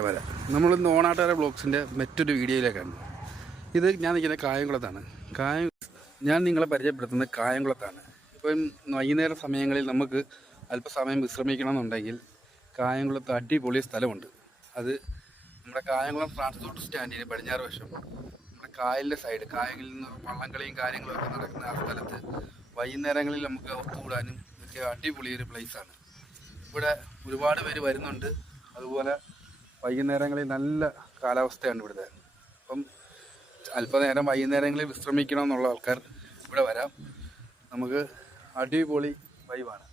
വരാം. നമ്മളിന്ന് ഓണാട്ടുകാര ബ്ലോഗ്സിൻ്റെ മറ്റൊരു വീഡിയോയിലേക്കാണ്. ഇത് ഞാൻ നിൽക്കുന്ന കായംകുളത്താണ്. ഞാൻ നിങ്ങളെ പരിചയപ്പെടുത്തുന്നത് കായംകുളത്താണ്. ഇപ്പം വൈകുന്നേര സമയങ്ങളിൽ നമുക്ക് അല്പസമയം വിശ്രമിക്കണമെന്നുണ്ടെങ്കിൽ കായംകുളത്ത് അടിപൊളി സ്ഥലമുണ്ട്. അത് നമ്മുടെ കായംകുളം ട്രാൻസ്പോർട്ട് സ്റ്റാൻഡിന് പടിഞ്ഞാറ് വശം, നമ്മുടെ കായലിൻ്റെ സൈഡ്, കായലിൽ നിന്ന് വള്ളംകളിയും കാര്യങ്ങളൊക്കെ നടക്കുന്ന ആ സ്ഥലത്ത് വൈകുന്നേരങ്ങളിൽ നമുക്ക് ഒത്തുകൂടാനും ഒക്കെ അടിപൊളി ഒരു പ്ലേസാണ്. ഇവിടെ ഒരുപാട് പേര് വരുന്നുണ്ട്. അതുപോലെ വൈകുന്നേരങ്ങളിൽ നല്ല കാലാവസ്ഥയാണ് ഇവിടുത്തെ. അപ്പം അല്പനേരം വൈകുന്നേരങ്ങളിൽ വിശ്രമിക്കണമെന്നുള്ള ആൾക്കാർ ഇവിടെ വരാം. നമുക്ക് അടിപൊളി വൈബാണ്.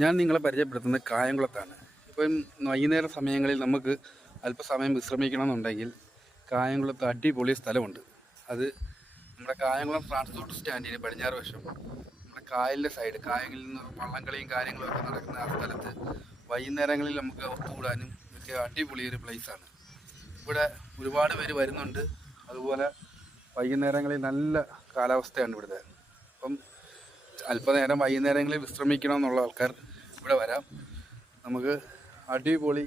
ഞാൻ നിങ്ങളെ പരിചയപ്പെടുത്തുന്നത് കായംകുളത്താണ്. ഇപ്പം വൈകുന്നേര സമയങ്ങളിൽ നമുക്ക് അല്പസമയം വിശ്രമിക്കണമെന്നുണ്ടെങ്കിൽ കായംകുളത്ത് അടിപൊളി സ്ഥലമുണ്ട്. അത് നമ്മുടെ കായംകുളം ട്രാൻസ്പോർട്ട് സ്റ്റാൻഡിന് പടിഞ്ഞാറ് വശം, നമ്മുടെ കായലിൻ്റെ സൈഡ്, കായലിൽ നിന്ന് വള്ളംകളിയും കാര്യങ്ങളൊക്കെ നടക്കുന്ന ആ സ്ഥലത്ത് വൈകുന്നേരങ്ങളിൽ നമുക്ക് ഒത്തുകൂടാനും ഒക്കെ അടിപൊളി ഒരു പ്ലേസാണ്. ഇവിടെ ഒരുപാട് പേര് വരുന്നുണ്ട്. അതുപോലെ വൈകുന്നേരങ്ങളിൽ നല്ല കാലാവസ്ഥയാണ് ഇവിടുത്തെ. അപ്പം അല്പനേരം വൈകുന്നേരങ്ങളിൽ വിശ്രമിക്കണമെന്നുള്ള ആൾക്കാർ ഇവിടെ വരാം. നമുക്ക് അടിപൊളി